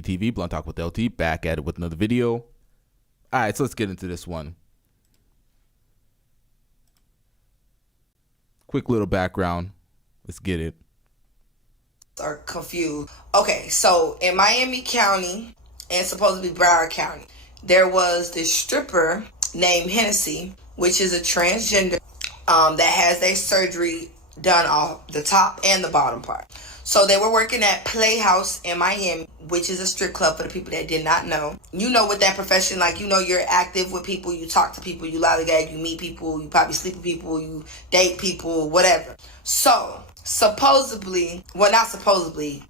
LTTV, Blunt Talk with LT, back at it with another video. All right, so let's get into this one. Quick little background. Let's get it. Are confused. Okay, so in Miami County and supposed to be Broward County, there was this stripper named Hennessy, which is a transgender that has their surgery done off the top and the bottom part. So they were working at Playhouse in Miami, which is a strip club for the people that did not know. You know, with that profession, like, you know, you're active with people, you talk to people, you lollygag, you meet people, you probably sleep with people, you date people, whatever. So supposedly, well, not supposedly,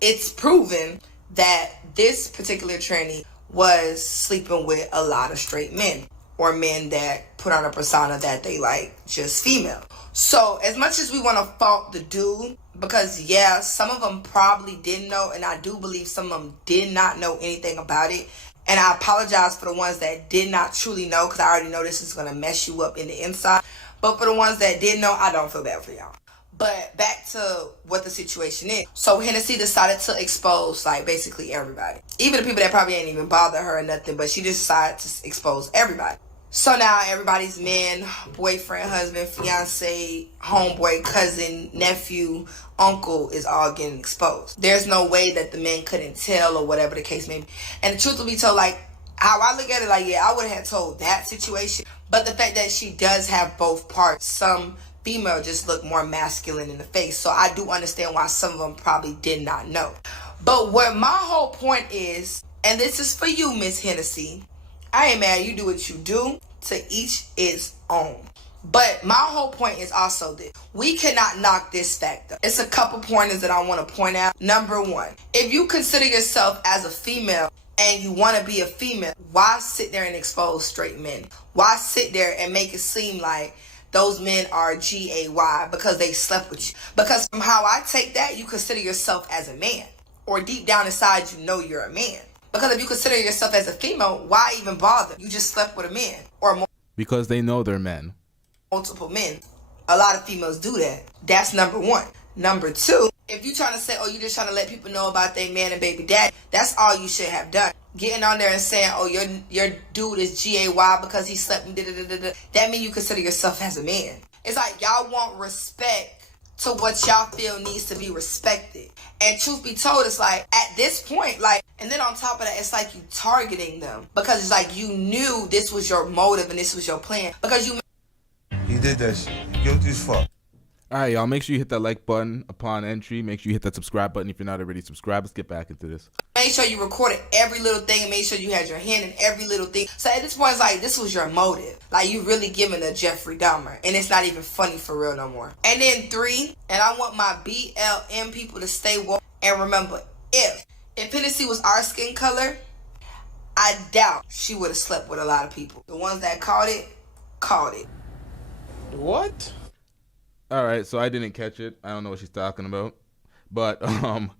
it's proven that this particular tranny was sleeping with a lot of straight men, or men that put on a persona that they like just female. So as much as we want to fault the dude, because yeah, some of them probably didn't know, and I do believe some of them did not know anything about it, and I apologize for the ones that did not truly know, because I already know this is going to mess you up in the inside. But for the ones that did know, I don't feel bad for y'all. But back to what the situation is. So Hennessy decided to expose, like, basically everybody. Even the people that probably ain't even bother her or nothing, but she just decided to expose everybody. So now everybody's man, boyfriend, husband, fiance, homeboy, cousin, nephew, uncle is all getting exposed. There's no way that the men couldn't tell, or whatever the case may be. And the truth will be told, like, how I look at it, like, yeah, I would have told that situation. But the fact that she does have both parts, some female just look more masculine in the face. So I do understand why some of them probably did not know. But what my whole point is, and this is for you, Miss Hennessy, I ain't mad, you do what you do, to each its own. But my whole point is also this: we cannot knock this fact up. It's a couple pointers that I want to point out. Number one, if you consider yourself as a female and you want to be a female, why sit there and expose straight men? Why sit there and make it seem like those men are G-A-Y because they slept with you? Because from how I take that, you consider yourself as a man, or deep down inside you know you're a man. Because if you consider yourself as a female, why even bother? You just slept with a man, or more. Because they know they're men. Multiple men. A lot of females do that. That's number one. Number two, if you're trying to say, oh, you're just trying to let people know about their man and baby dad, that's all you should have done. Getting on there and saying, oh, your dude is G-A-Y because he slept and da-da-da-da-da. That means you consider yourself as a man. It's like y'all want respect to what y'all feel needs to be respected. And truth be told, it's like, at this point, like, and then on top of that, it's like you targeting them. Because it's like you knew this was your motive and this was your plan. Because you did that shit. Guilty as fuck. All right, y'all, make sure you hit that like button upon entry. Make sure you hit that subscribe button if you're not already subscribed. Let's get back into this. Make sure you recorded every little thing and make sure you had your hand in every little thing. So at this point, it's like, this was your motive. Like, you really giving a Jeffrey Dahmer. And it's not even funny for real no more. And then three, and I want my BLM people to stay woke and remember, if Hennessy was our skin color, I doubt she would have slept with a lot of people. The ones that caught it. What? All right, so I didn't catch it. I don't know what she's talking about. But, all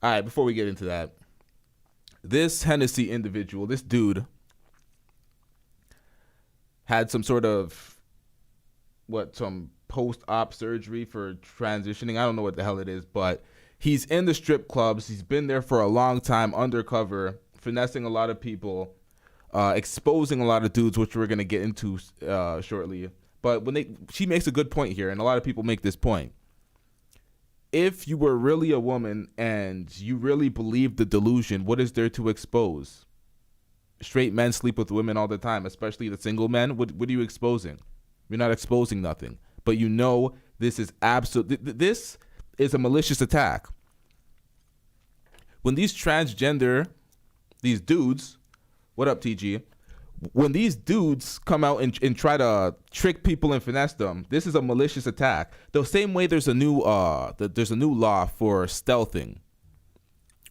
right, before we get into that, this Hennessy individual, this dude, had some sort of, some post-op surgery for transitioning. I don't know what the hell it is, but he's in the strip clubs. He's been there for a long time, undercover, finessing a lot of people, exposing a lot of dudes, which we're going to get into shortly. But she makes a good point here, and a lot of people make this point. If you were really a woman and you really believe the delusion, what is there to expose? Straight men sleep with women all the time, especially the single men. What are you exposing? You're not exposing nothing. But you know this is this is a malicious attack. When these dudes, what up, TG? When these dudes come out and try to trick people and finesse them, this is a malicious attack. The same way there's a new law for stealthing,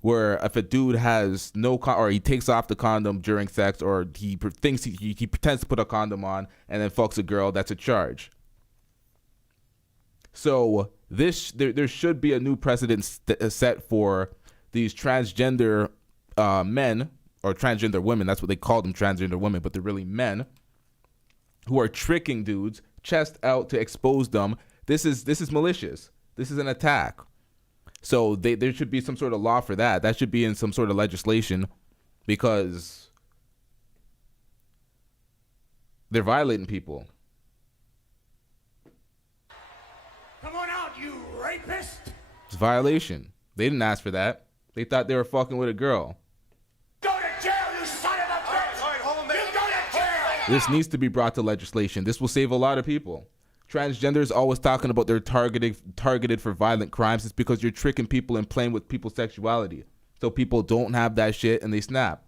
where if a dude has or he takes off the condom during sex, or he thinks he pretends to put a condom on and then fucks a girl, that's a charge. So there should be a new precedent set for these transgender men. Or transgender women, that's what they call them, transgender women, but they're really men who are tricking dudes, chest out, to expose them. This is malicious. This is an attack. So there should be some sort of law for that. That should be in some sort of legislation because they're violating people. Come on out, you rapist! It's a violation. They didn't ask for that. They thought they were fucking with a girl. Go to jail, you son of a bitch! All right, hold on, man. You go to jail! This needs to be brought to legislation. This will save a lot of people. Transgenders always talking about they're targeted for violent crimes. It's because you're tricking people and playing with people's sexuality. So people don't have that shit and they snap.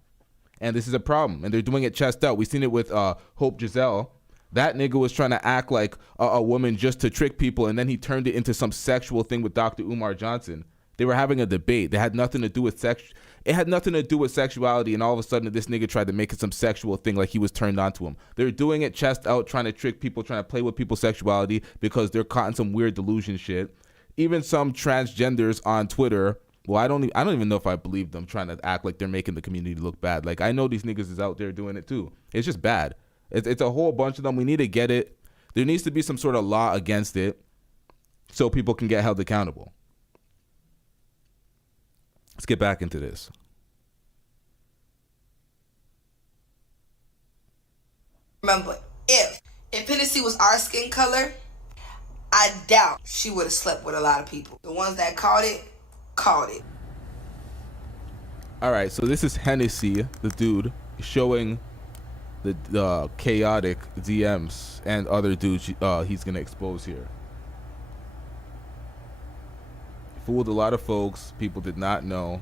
And this is a problem. And they're doing it chest out. We've seen it with Hope Giselle. That nigga was trying to act like a woman just to trick people, and then he turned it into some sexual thing with Dr. Umar Johnson. They were having a debate. They had nothing to do with sex. It had nothing to do with sexuality, and all of a sudden this nigga tried to make it some sexual thing like he was turned on to him. They're doing it chest out, trying to trick people, trying to play with people's sexuality because they're caught in some weird delusion shit. Even some transgenders on Twitter, well, I don't even know if I believe them trying to act like they're making the community look bad. Like, I know these niggas is out there doing it too. It's just bad. It's a whole bunch of them. We need to get it. There needs to be some sort of law against it so people can get held accountable. Let's get back into this. Remember, if Hennessy was our skin color, I doubt she would have slept with a lot of people. The ones that caught it. All right, so this is Hennessy, the dude, showing the Khaotic DMs and other dudes he's gonna expose here. Fooled a lot of folks. People did not know.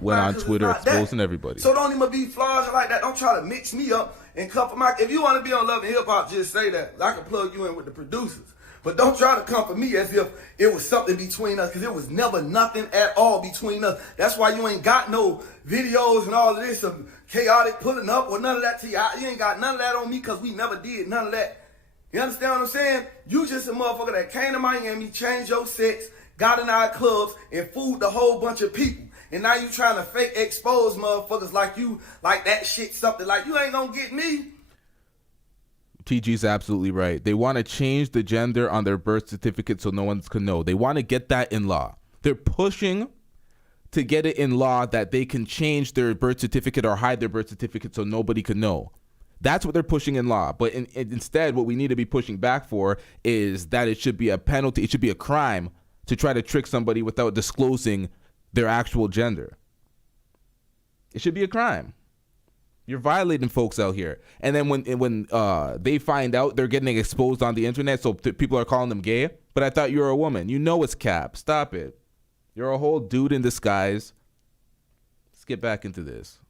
Went on Twitter exposing everybody. So don't even be flaws like that. Don't try to mix me up and come for my. If you want to be on Love and Hip Hop, just say that. I can plug you in with the producers. But don't try to come for me as if it was something between us, because it was never nothing at all between us. That's why you ain't got no videos and all of this of Khaotic pulling up or none of that to you. You ain't got none of that on me because we never did none of that. You understand what I'm saying? You just a motherfucker that came to Miami, changed your sex, got in our clubs, and fooled a whole bunch of people. And now you trying to fake expose motherfuckers like you, like that shit something. Like, you ain't gonna get me. TG's absolutely right. They want to change the gender on their birth certificate so no one can know. They want to get that in law. They're pushing to get it in law that they can change their birth certificate or hide their birth certificate so nobody can know. That's what they're pushing in law. But instead, what we need to be pushing back for is that it should be a penalty. It should be a crime to try to trick somebody without disclosing their actual gender. It should be a crime. You're violating folks out here. And then when they find out, they're getting exposed on the internet, so people are calling them gay. But I thought you were a woman. You know it's cap. Stop it. You're a whole dude in disguise. Let's get back into this.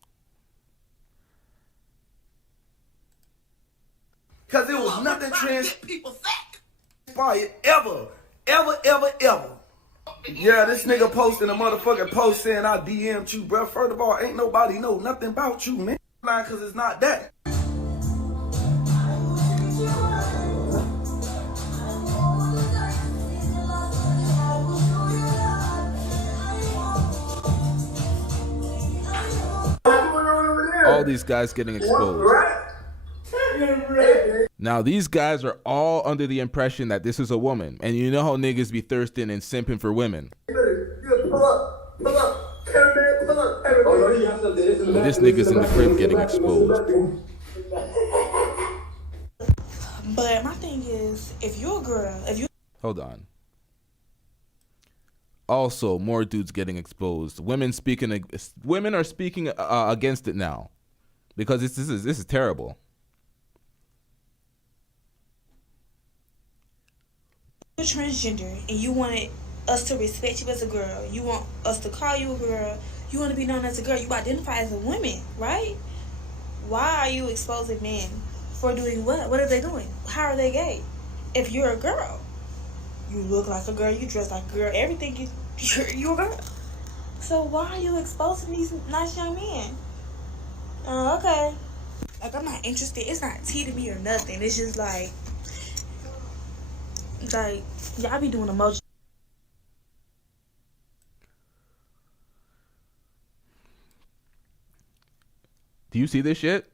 Because it was nothing transpired ever. Yeah, this nigga posting a motherfucking post saying I DM'd you, bro. First of all, ain't nobody know nothing about you, man. Because it's not that. All these guys getting exposed. Now, these guys are all under the impression that this is a woman. And you know how niggas be thirsting and simping for women. This nigga's in the crib getting exposed. But my thing is, if you're a girl, Hold on. Also, more dudes getting exposed. Women are speaking against it now, because this is terrible. you're transgender and you wanted us to respect you as a girl, you want us to call you a girl, you want to be known as a girl, you identify as a woman, right? Why are you exposing men for doing what? What are they doing? How are they gay? If you're a girl, you look like a girl, you dress like a girl, everything, you're a girl. So why are you exposing these nice young men? Okay. Like, I'm not interested. It's not tea to me or nothing. It's just like y'all be doing emoji. Do you see this shit?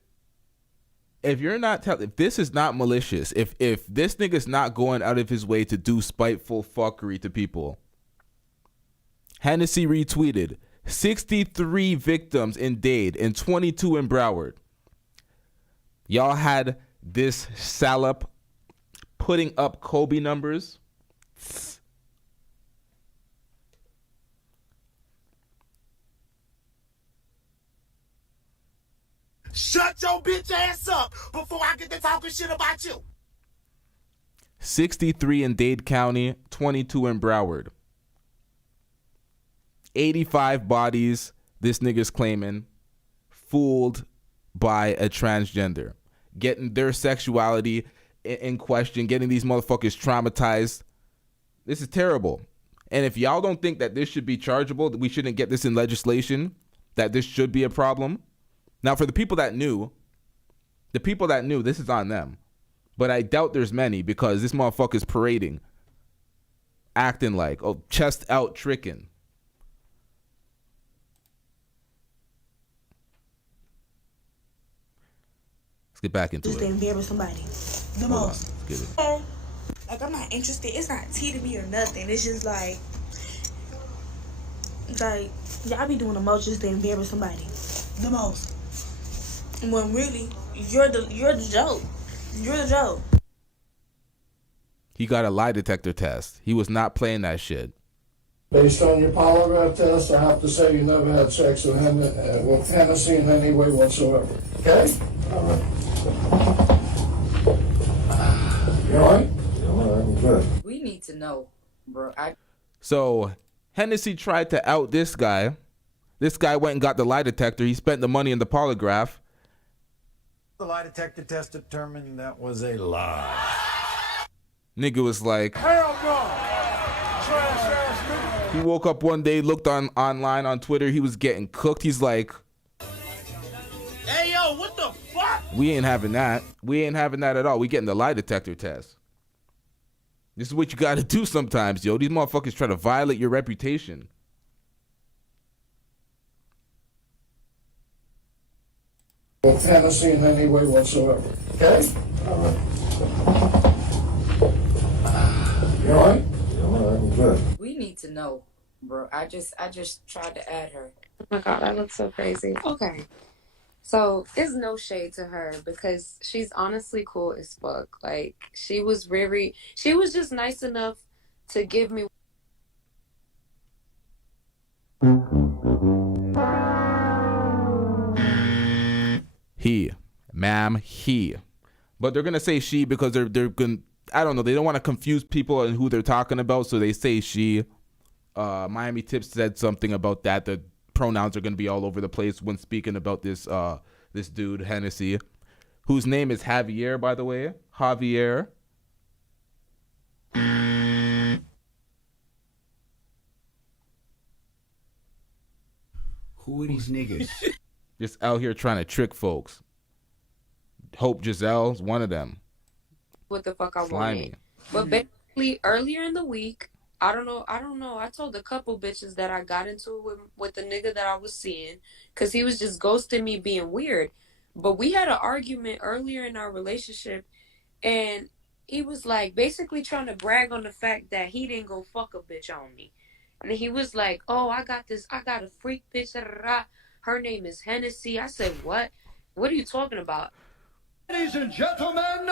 if you're not if this is not malicious, if this nigga's not going out of his way to do spiteful fuckery to people. Hennessy retweeted 63 victims in Dade and 22 in Broward. Y'all had this salop putting up Kobe numbers. Shut your bitch ass up before I get to talking shit about you. 63 in Dade County, 22 in Broward. 85 bodies this nigga's claiming fooled by a transgender. Getting their sexuality in question, getting these motherfuckers traumatized. This is terrible. And if y'all don't think that this should be chargeable, that we shouldn't get this in legislation, that this should be a problem. Now, for the people that knew, this is on them. But I doubt there's many because this motherfucker's parading, acting like, oh, chest out tricking. Let's get back into Just it. to embarrass somebody. The most. Let's get it. Like, I'm not interested. It's not tea to me or nothing. It's just like y'all be doing the most just to embarrass somebody. The most. When really, you're the joke. You're the joke. He got a lie detector test. He was not playing that shit. Based on your polygraph test, I have to say you never had sex with Hennessy in any way whatsoever. Okay? All right. You all right? I'm good. We need to know, bro. So Hennessy tried to out this guy. This guy went and got the lie detector. He spent the money in the polygraph. The lie detector test determined that was a lie. Nigga was like, Hell no. Trash ass nigga. he woke up one day, looked online on Twitter. He was getting cooked. He's like, Hey yo, what the fuck? we ain't having that. We ain't having that at all. We getting the lie detector test. This is what you got to do sometimes, yo. These motherfuckers try to violate your reputation. Hennessy in any way whatsoever. Okay? All right. You all right? I'm good. We need to know, bro. I just tried to add her. Oh my god, I look so crazy. Okay. So it's no shade to her because she's honestly cool as fuck. Like she was just nice enough to give me He. But they're going to say she because they're going to, I don't know. They don't want to confuse people and who they're talking about. So they say she. Miami Tips said something about that. The pronouns are going to be all over the place when speaking about this dude, Hennessy, whose name is Javier, by the way. Javier. Who are these niggas? Just out here trying to trick folks. Hope Giselle's one of them. what the fuck I Slimy. wanted. But basically, earlier in the week, I don't know. I told a couple bitches that I got into it with the nigga that I was seeing because he was just ghosting me, being weird. But we had an argument earlier in our relationship, and he was like basically trying to brag on the fact that he didn't go fuck a bitch on me. And he was like, "Oh, I got a freak bitch. Da, da, da. Her name is Hennessy." I said, "What? What are you talking about?" Ladies and gentlemen,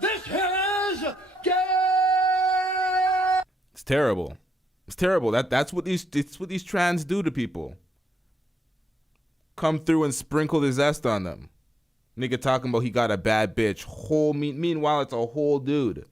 this is gay. It's terrible. It's terrible. That's what these trans do to people. Come through and sprinkle the zest on them. Nigga talking about he got a bad bitch. Meanwhile, it's a whole dude.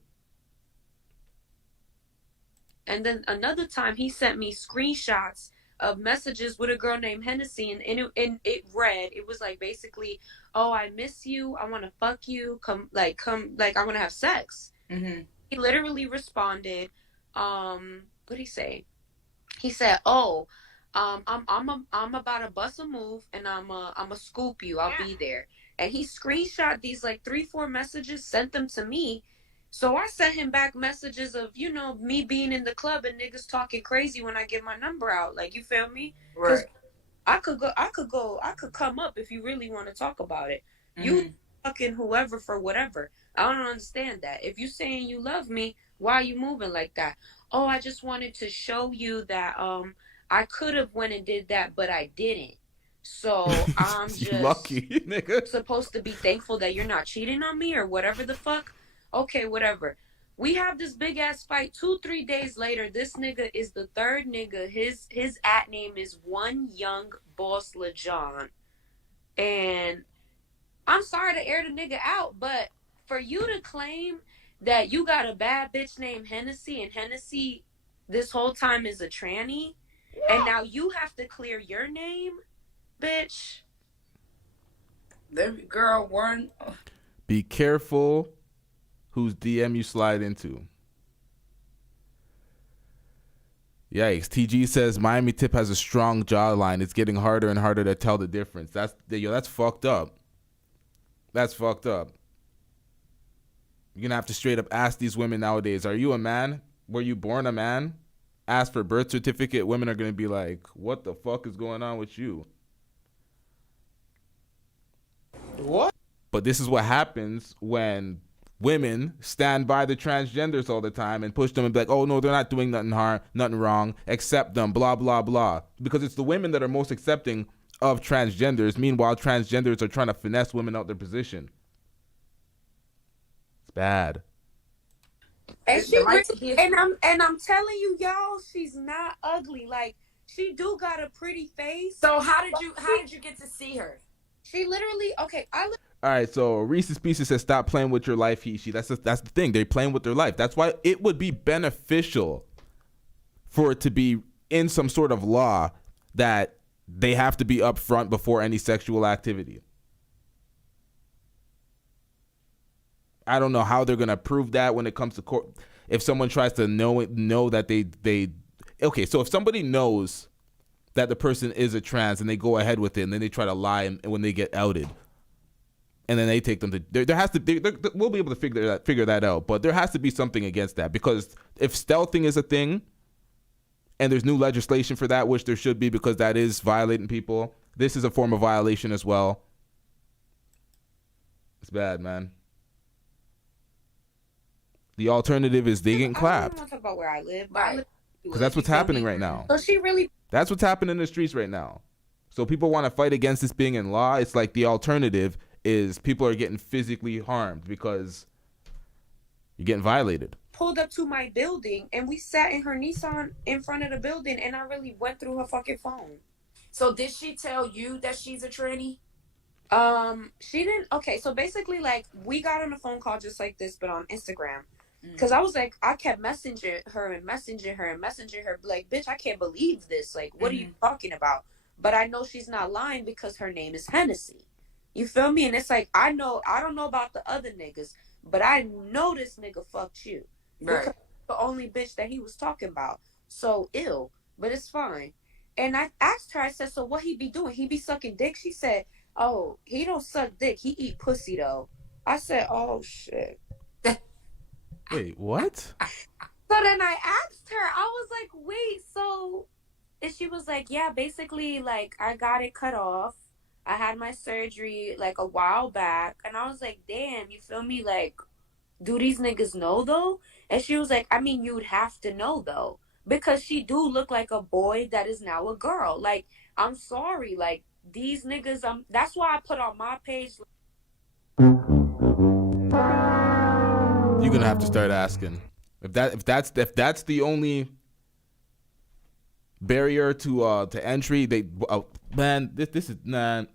And then another time he sent me screenshots of messages with a girl named Hennessy, and it read, it was like basically, "Oh, I miss you. I want to fuck you. Come, I want to have sex." Mm-hmm. He literally responded, what did he say? He said, "Oh, I'm about to bust a move, and I'm a scoop you. I'll be there." And he screenshot these like 3-4 messages, sent them to me. So I sent him back messages of, me being in the club and niggas talking crazy when I get my number out. Like, you feel me? Right. I could come up if you really want to talk about it. Mm-hmm. fucking whoever for whatever. I don't understand that. If you saying you love me, why are you moving like that? Oh, I just wanted to show you that I could have went and did that, but I didn't. So I'm You just lucky, nigga. supposed to be thankful that you're not cheating on me or whatever the fuck. Okay, whatever. We have this big ass fight. 2-3 days later, this nigga is the third nigga. His at name is One Young Boss LaJohn. And I'm sorry to air the nigga out, but for you to claim that you got a bad bitch named Hennessy and Hennessy this whole time is a tranny, and now you have to clear your name, bitch. The girl one. Be careful whose DM you slide into. Yikes. TG says Miami Tip has a strong jawline. It's getting harder and harder to tell the difference. That's fucked up. That's fucked up. You're gonna have to straight up ask these women nowadays, are you a man? Were you born a man? Ask for birth certificate. Women are gonna be like, what the fuck is going on with you? What? But this is what happens when women stand by the transgenders all the time and push them and be like, oh no, they're not doing nothing wrong, accept them, blah, blah, blah. Because it's the women that are most accepting of transgenders. Meanwhile, transgenders are trying to finesse women out their position. It's bad. And I'm telling you, y'all, she's not ugly. Like, she do got a pretty face. So how did you get to see her? She literally, okay, All right, so Reese's Pieces says, stop playing with your life, Hishi. That's the thing. They're playing with their life. That's why it would be beneficial for it to be in some sort of law that they have to be upfront before any sexual activity. I don't know how they're going to prove that when it comes to court. If someone tries to know that they okay, so if somebody knows that the person is a trans and they go ahead with it and then they try to lie and when they get outed and then they take them to, there has to be, we'll be able to figure that out, but there has to be something against that, because if stealthing is a thing and there's new legislation for that, which there should be because that is violating people, this is a form of violation as well. It's bad, man. The alternative is they getting clapped. I don't want to talk about where I live, Right. Because that's what's happening right now. So she really, That's what's happening in the streets right now. So people want to fight against this being in law. It's like the alternative is people are getting physically harmed because you're getting violated. pulled up to my building and we sat in her Nissan in front of the building and I really went through her fucking phone. So did she tell you that she's a tranny? She didn't. Okay, so basically, like, we got on a phone call just like this, but on Instagram. Because I was like, I kept messaging her, like, bitch, I can't believe this. Like, what are you talking about? But I know she's not lying because her name is Hennessy. You feel me? And it's like, I don't know about the other niggas, but I know this nigga fucked you. Right. Because the only bitch that he was talking about. So ill, but it's fine. And I asked her, I said, so what he be doing? He be sucking dick? She said, oh, he don't suck dick. He eat pussy, though. I said, oh, shit. Wait, what? So then I asked her, I was like, wait, so... And she was like, yeah, basically, like, I got it cut off. I had my surgery, like, a while back. And I was like, damn, you feel me? Like, do these niggas know, though? And she was like, I mean, you'd have to know, though. Because she do look like a boy that is now a girl. Like, I'm sorry. Like, these niggas, that's why I put on my page. You're gonna have to start asking. If that's the only barrier to entry, man, this is nah.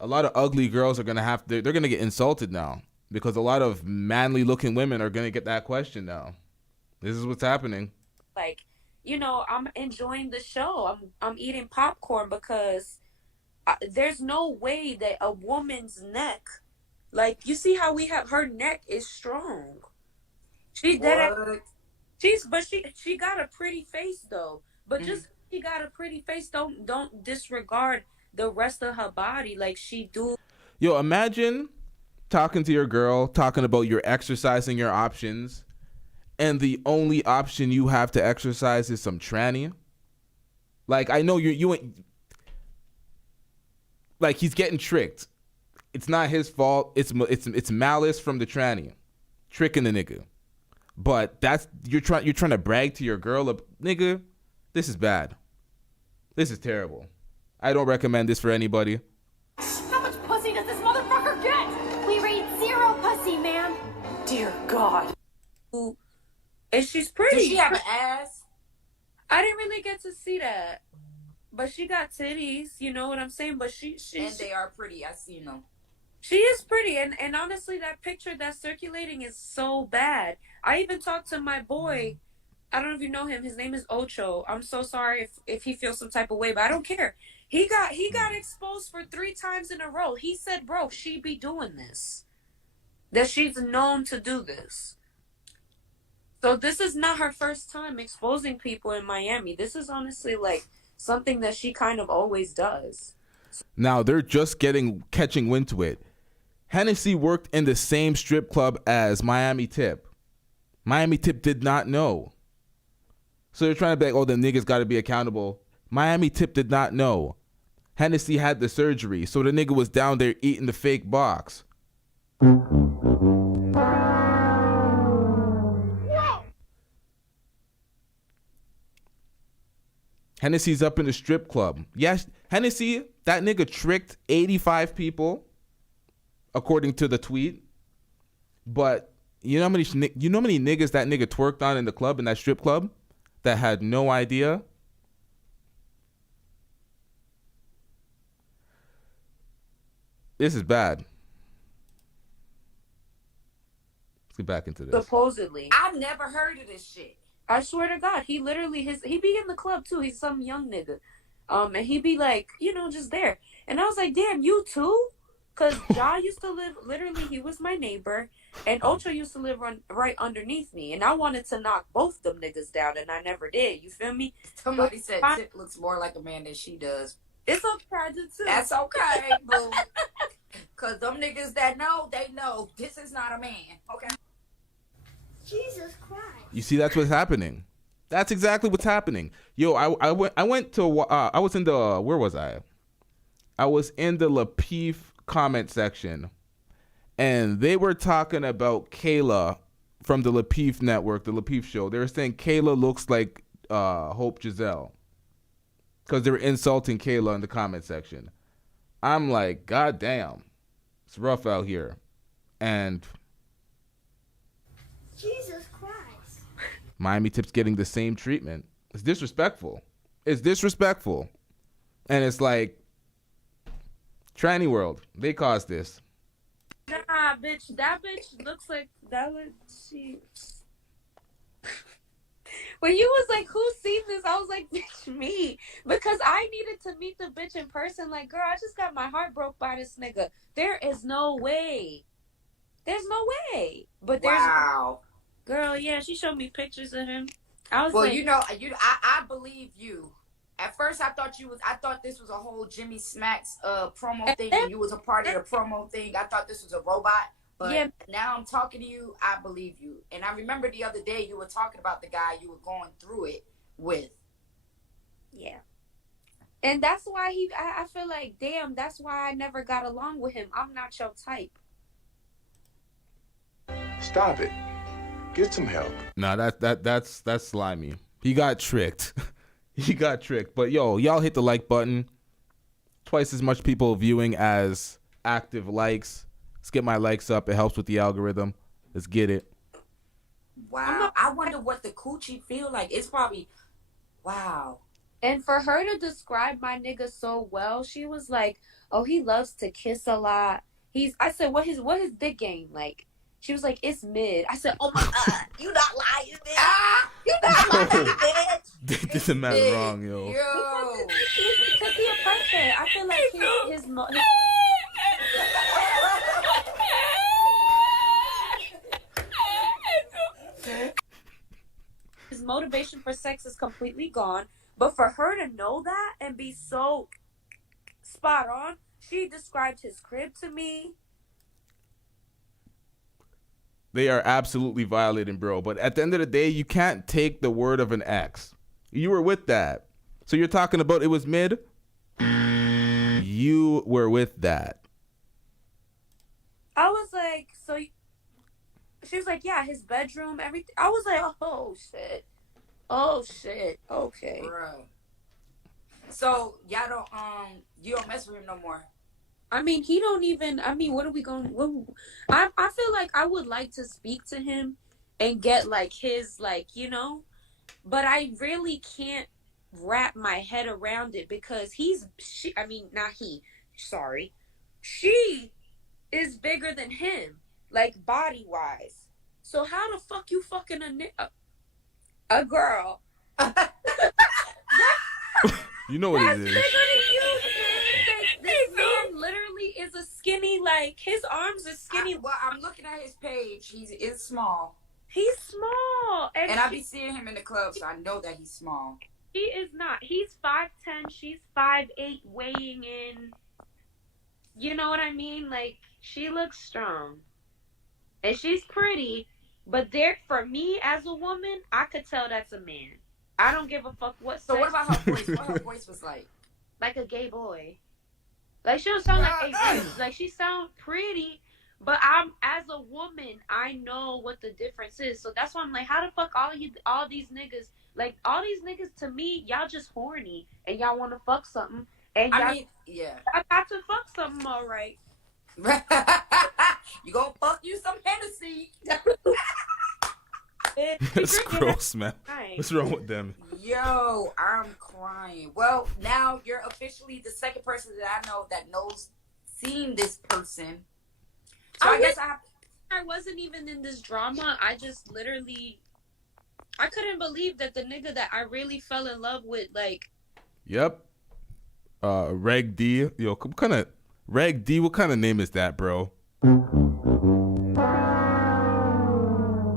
A lot of ugly girls are gonna they're gonna get insulted now because a lot of manly looking women are gonna get that question now. This is what's happening. Like, you know, I'm enjoying the show. I'm eating popcorn because there's no way that a woman's neck, like, you see how we have her neck is strong. She got a pretty face though. But just she got a pretty face, don't disregard the rest of her body like she do. Yo, imagine talking to your girl, talking about your exercising your options, and the only option you have to exercise is some tranny. Like, I know you ain't, like, he's getting tricked. it's not his fault. It's malice from the tranny, tricking the nigga. But you're trying to brag to your girl, nigga. This is bad. This is terrible. I don't recommend this for anybody. How much pussy does this motherfucker get? We rate 0 pussy, ma'am. Dear God. And she's pretty. Does she have an ass? I didn't really get to see that. But she got titties, you know what I'm saying? But she and they are pretty. I seen them. She is pretty, and honestly, that picture that's circulating is so bad. I even talked to my boy. I don't know if you know him. His name is Ocho. I'm so sorry if he feels some type of way, but I don't care. He got exposed for 3 times in a row. He said, bro, she be doing this. That she's known to do this. So this is not her first time exposing people in Miami. This is honestly like something that she kind of always does. Now they're just catching wind to it. Hennessy worked in the same strip club as Miami Tip. Miami Tip did not know. So they're trying to be like, oh, the niggas got to be accountable. Miami Tip did not know. Hennessy had the surgery, so the nigga was down there eating the fake box. Hennessy's up in the strip club. Yes, Hennessy, that nigga tricked 85 people, according to the tweet. But you know how many niggas that nigga twerked on in the club, in that strip club, that had no idea? This is bad. Let's get back into this. Supposedly. I've never heard of this shit. I swear to God, he literally, he be in the club too. He's some young nigga. And he be like, you know, just there. And I was like, damn, you too? Because Ja used to live, literally, he was my neighbor. And Ocho used to live right underneath me. And I wanted to knock both them niggas down, and I never did. You feel me? Somebody said Tip looks more like a man than she does. It's okay, I do too. That's okay, boo. Because them niggas that know, they know this is not a man, okay? Jesus Christ. You see, that's what's happening. That's exactly what's happening. Yo, I went to, I was in the, where was I? I was in the Lapeef comment section, and they were talking about Kayla from the Lapeef network, the Lapeef show. They were saying Kayla looks like Hope Giselle, because they were insulting Kayla in the comment section. I'm like, God damn, it's rough out here. And Jesus Christ. Miami Tip's getting the same treatment. It's disrespectful. It's disrespectful. And it's like, tranny world, they caused this. Nah, bitch, that bitch looks like, she... When you was like, who's seen this? I was like, bitch, me. Because I needed to meet the bitch in person. Like, girl, I just got my heart broke by this nigga. There is no way. There's no way. But there's... Wow. Girl, yeah, she showed me pictures of him. I was well, like... you know, I believe you. At first, I thought this was a whole Jimmy Smacks promo thing, and you was a part of the promo thing. I thought this was a robot. But yeah. Now I'm talking to you, I believe you. And I remember the other day you were talking about the guy you were going through it with. Yeah. And that's why I feel like, damn, that's why I never got along with him. I'm not your type. Stop it. Get some help. Nah, that's slimy. He got tricked. He got tricked. But yo, y'all hit the like button. Twice as much people viewing as active likes. Let's get my likes up. It helps with the algorithm. Let's get it. Wow. I wonder what the coochie feel like. It's probably, wow. And for her to describe my nigga so well, she was like, oh, he loves to kiss a lot. I said, what his dick game like? She was like, it's mid. I said, oh my God, you not lying, bitch. You not lying, bitch. This is mad wrong, yo. Because he a person. I feel like his motivation for sex is completely gone. But for her to know that and be so spot on, she described his crib to me. They are absolutely violating, bro. But at the end of the day, you can't take the word of an ex. You were with that. So you're talking about it was mid? You were with that. like, so she was like, yeah, his bedroom, everything. I was like, oh shit. Oh shit. Okay. Bruh. So y'all don't you don't mess with him no more. I mean, he don't even. I mean, what are we going? I feel like I would like to speak to him and get like his but I really can't wrap my head around it because she. I mean, not he. Sorry, she is bigger than him, like body wise. So how the fuck you fucking a girl? You know what it is. Bigger than you, this man literally is a skinny, like his arms are skinny. Well, I'm looking at his page. He's small. He's small, and I be seeing him in the club, so I know that he's small. He is not. He's 5'10". She's 5'8", weighing in. You know what I mean? Like she looks strong, and she's pretty. But for me as a woman, I could tell that's a man. I don't give a fuck what. So what about her voice? What her voice was like? Like a gay boy. Like she don't sound like a like she sound pretty, but as a woman, I know what the difference is. So that's why I'm like, how the fuck all these niggas, like all these niggas to me, y'all just horny and y'all want to fuck something. And I mean, yeah, I got to fuck something, all right. You gonna fuck you some Hennessy? That's gross, man. What's wrong with them? Yo, I'm crying. Well, now you're officially the second person that I know that seen this person. So I guess I wasn't even in this drama. I just literally, I couldn't believe that the nigga that I really fell in love with, like. Yep. Reg D. Yo, what kind of Reg D? What kind of name is that, bro?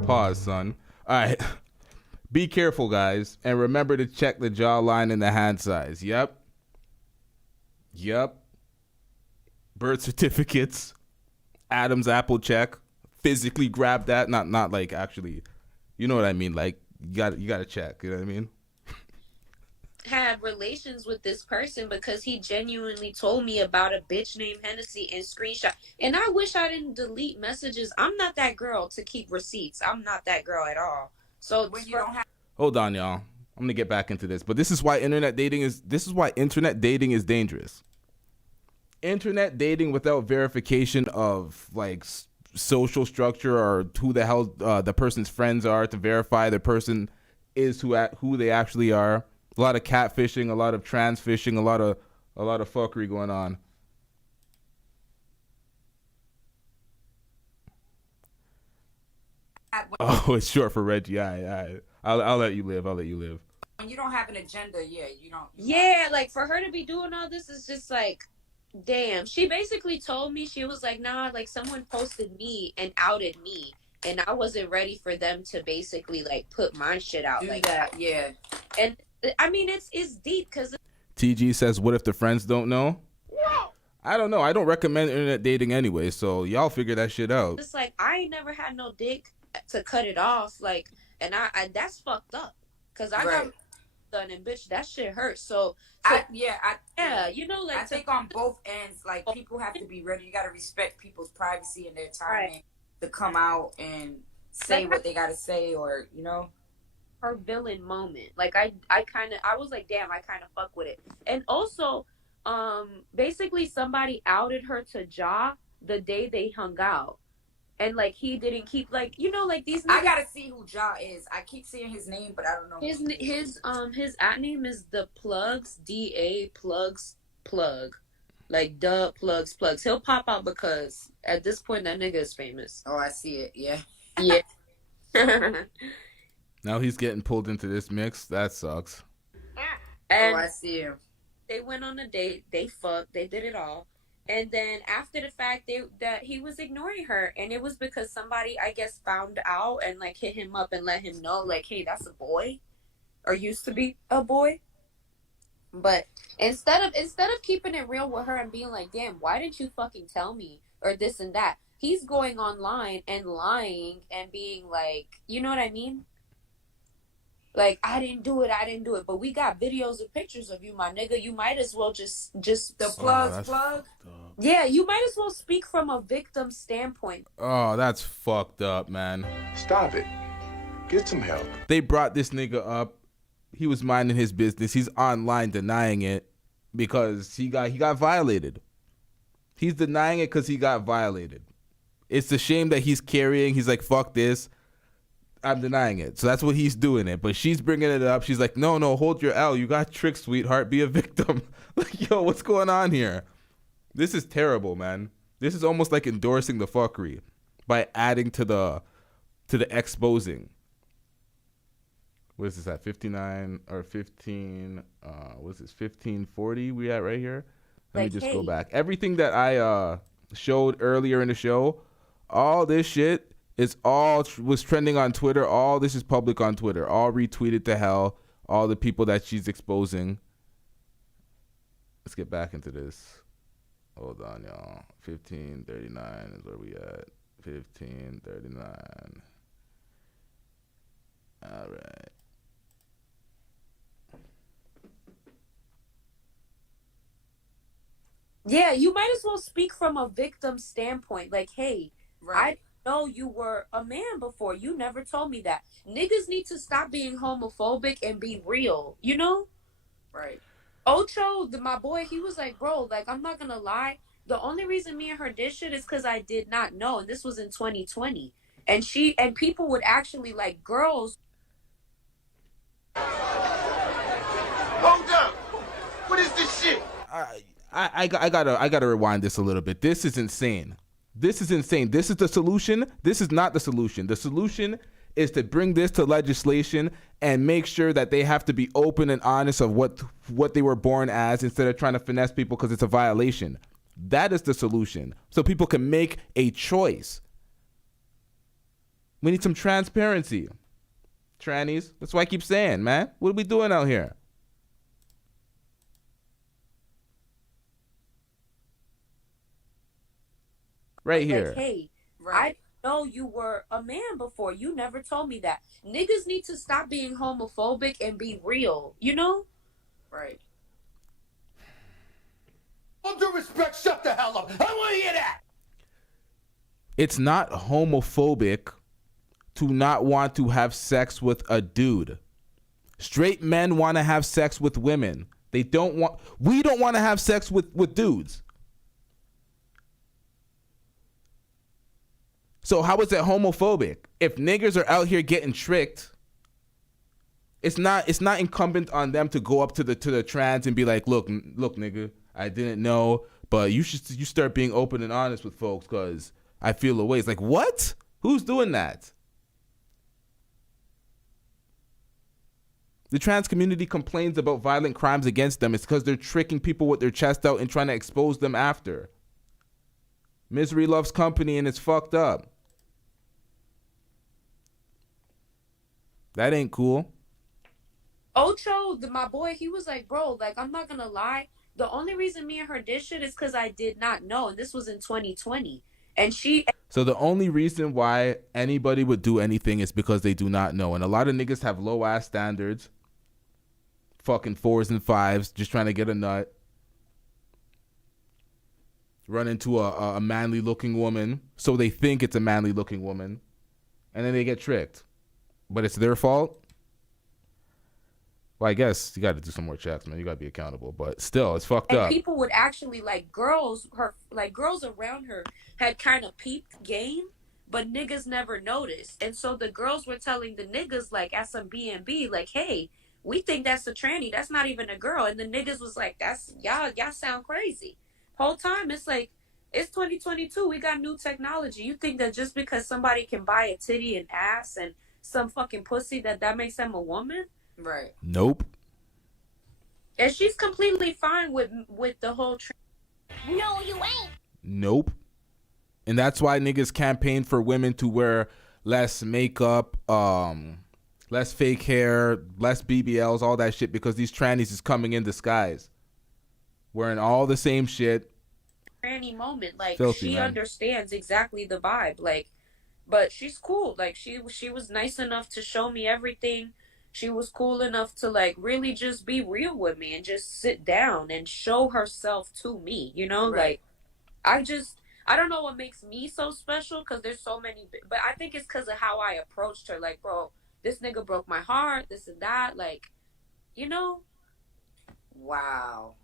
Pause, son. All right. Be careful, guys, and remember to check the jawline and the hand size. Yep. Birth certificates. Adam's apple check. Physically grab that. Not like actually. You know what I mean? Like you gotta check. You know what I mean? Had relations with this person because he genuinely told me about a bitch named Hennessy and screenshot. And I wish I didn't delete messages. I'm not that girl to keep receipts. I'm not that girl at all. So when you don't have. Hold on, y'all. I'm gonna get back into this, but this is why internet dating is dangerous. Internet dating without verification of like social structure or who the hell the person's friends are to verify the person is who they actually are. A lot of catfishing, a lot of trans fishing, a lot of fuckery going on. Oh, it's short for Reggie. I'll let you live. When you don't have an agenda, you don't. Yeah, like for her to be doing all this is just like, damn. She basically told me, she was like, nah, like someone posted me and outed me, and I wasn't ready for them to basically like put my shit out do like that. Yeah. And I mean, it's deep because. TG says, what if the friends don't know? No. I don't know. I don't recommend internet dating anyway, so y'all figure that shit out. It's like, I ain't never had no dick to cut it off, like, and I that's fucked up, because I got done, and bitch, that shit hurts. So you know, like, I think on both ends, like, people have to be ready. You got to respect people's privacy and their time to come out and say what they got to say, or, you know. Her villain moment. Like, I was like, damn, I kind of fuck with it. And also, basically somebody outed her to Ja the day they hung out. And like he didn't keep, like, you know, like these niggas, I gotta see who Ja is. I keep seeing his name, but I don't know his at name is the Plugs, DA Plugs Plug, like duh plugs. He'll pop out because at this point that nigga is famous. Oh, I see it. Yeah. Now he's getting pulled into this mix. That sucks. And I see him. They went on a date. They fucked. They did it all. And then after the fact, that he was ignoring her, and it was because somebody, I guess, found out and like hit him up and let him know, like, hey, that's a boy, or used to be a boy. But instead of keeping it real with her and being like, damn, why didn't you fucking tell me, or this and that, he's going online and lying and being like, you know what I mean? Like, I didn't do it, but we got videos and pictures of you, my nigga. You might as well just the plugs plug. Yeah, you might as well speak from a victim standpoint. Oh, that's fucked up, man. Stop it. Get some help. They brought this nigga up. He was minding his business. He's online denying it because he got violated. He's denying it because he got violated. It's a shame that he's carrying. He's like, fuck this. I'm denying it. So that's what he's doing it. But she's bringing it up. She's like, no, hold your L. You got tricked, sweetheart. Be a victim. Like, yo, what's going on here? This is terrible, man. This is almost like endorsing the fuckery by adding to the exposing. What is this at 59 or 15? What's this 1540 we at right here? Let me just go back. Everything that I showed earlier in the show, all this shit is all was trending on Twitter. All this is public on Twitter. All retweeted to hell. All the people that she's exposing. Let's get back into this. Hold on, y'all. 1539 is where we at. 1539. All right. Yeah, you might as well speak from a victim standpoint. Like, hey, I know you were a man before. You never told me that. Niggas need to stop being homophobic and be real, you know? Right. Ocho, my boy, he was like, bro, like, I'm not gonna lie. The only reason me and her did shit is because I did not know. And this was in 2020. And people would actually, like, girls. Hold up! What is this shit? I gotta rewind this a little bit. This is insane. This is insane. This is the solution. This is not the solution. The solution is to bring this to legislation and make sure that they have to be open and honest of what they were born as instead of trying to finesse people because it's a violation. That is the solution. So people can make a choice. We need some transparency. Trannies. That's why I keep saying, man. What are we doing out here? Right here. Like, hey, I know you were a man before. You never told me that. Niggas need to stop being homophobic and be real, you know? Right. All due respect, shut the hell up. I want to hear that. It's not homophobic to not want to have sex with a dude. Straight men want to have sex with women. We don't want to have sex with dudes. So how is it homophobic? If niggers are out here getting tricked, it's not incumbent on them to go up to the trans and be like, look, nigga, I didn't know, but you start being open and honest with folks because I feel a way. It's like, what? Who's doing that? The trans community complains about violent crimes against them. It's because they're tricking people with their chest out and trying to expose them after. Misery loves company and it's fucked up. That ain't cool. Ocho, my boy, he was like, bro, like, I'm not gonna lie. The only reason me and her did shit is because I did not know. And this was in 2020. So the only reason why anybody would do anything is because they do not know. And a lot of niggas have low ass standards. Fucking 4s and 5s, just trying to get a nut. Run into a manly looking woman. So they think it's a manly looking woman. And then they get tricked. But it's their fault. Well, I guess you got to do some more checks, man. You got to be accountable. But still, it's fucked up. And people would actually, like, girls around her had kind of peeped game, but niggas never noticed. And so the girls were telling the niggas, like, at some B&B, like, hey, we think that's a tranny. That's not even a girl. And the niggas was like, that's, y'all sound crazy. Whole time, it's like, it's 2022. We got new technology. You think that just because somebody can buy a titty and ass and some fucking pussy that makes them a woman? Right. Nope. And she's completely fine with the whole No, you ain't. Nope. And that's why niggas campaign for women to wear less makeup, less fake hair, less BBLs, all that shit, because these trannies is coming in disguise. Wearing all the same shit. Tranny moment. Like, Filthy, she man. understands exactly the vibe. Like, but she's cool. Like, she was nice enough to show me everything. She was cool enough to, like, really just be real with me and just sit down and show herself to me, you know? Right. Like, I don't know what makes me so special because there's so many, but I think it's because of how I approached her. Like, bro, this nigga broke my heart, this and that. Like, you know, Wow.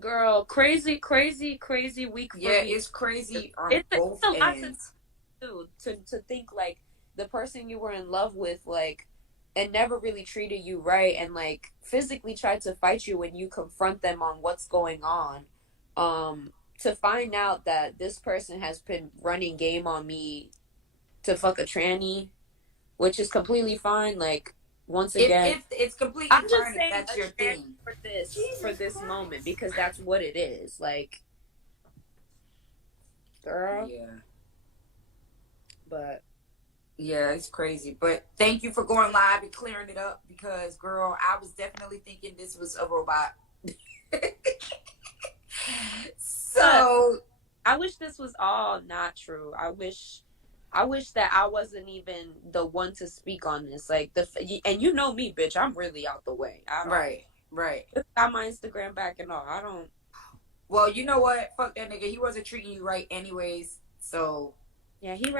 girl, crazy week for me. Yeah, it's crazy on both a lot ends. To think like the person you were in love with, like, and never really treated you right, and like physically tried to fight you when you confront them on what's going on. To find out that this person has been running game on me to fuck a tranny, which is completely fine. Like, once again, it's completely I'm just fine saying if that's your thing for this moment because that's what it is. Like, girl. Yeah. But yeah, it's crazy. But thank you for going live and clearing it up because, girl, I was definitely thinking this was a robot. So I wish this was all not true. I wish that I wasn't even the one to speak on this. Like, and you know me, bitch. I'm really out the way. Right. Got my Instagram back and all. I don't. Well, you know what? Fuck that nigga. He wasn't treating you right, anyways. So yeah, he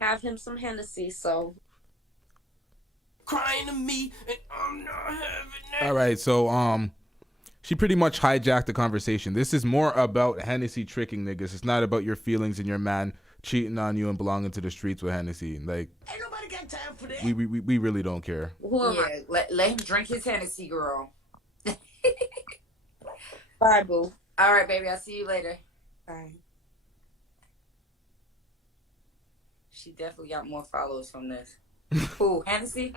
have him some Hennessy. So crying to me, and I'm not having it. All right, so she pretty much hijacked the conversation. This is more about Hennessy tricking niggas. It's not about your feelings and your man cheating on you and belonging to the streets with Hennessy. Like, ain't nobody got time for that. We really don't care. yeah, let him drink his Hennessy, girl. Bye, boo. All right, baby. I'll see you later. Bye. She definitely got more followers from this. Who, Hennessy?